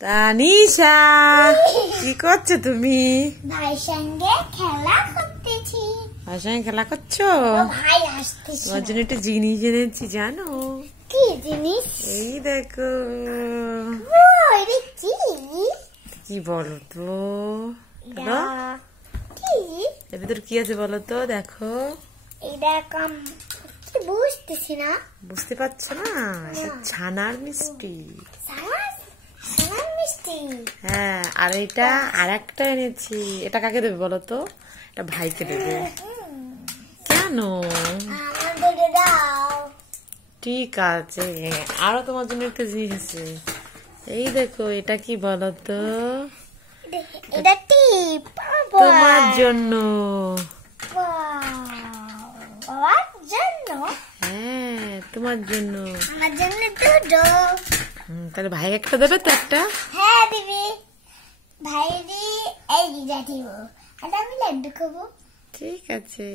তানিশা, কি করছো তুমি? ভাইয়ের সঙ্গে খেলা করতেছি। ভাইয়ের সঙ্গে খেলা করছো? ভাই আসতেছে। তোমার জন্য একটা জিনিস এনেছি, জানো? কি জিনিস? এই দেখো। এটা কি? কি বলো তো? কি? এর ভিতর কি আছে বলো তো? দেখো। এটা কি বুঝতেছি না। বুঝতে পারছো না? এটা ছানার মিষ্টি। ছানার মিষ্টি? হ্যাঁ, আর এটা আর একটা এনেছি। এটা কাকে দেবে বলো তো? এটা ভাইকে দেবে। কেন? আমাদের দাও। ঠিক আছে, আরো তোমার জন্য একটা জিনিস আছে। এই দেখো, এটা কি বলো তো? এটা কি? তোমার জন্য। বাবার জন্য? হ্যাঁ, তোমার জন্য। আমার জন্য দুটো। তাহলে ভাই একটা দেবে তো? একটা। হ্যাঁ দিবি। ভাই দি এই দিব। আর আমি লাড্ডু খাবো। ঠিক আছে।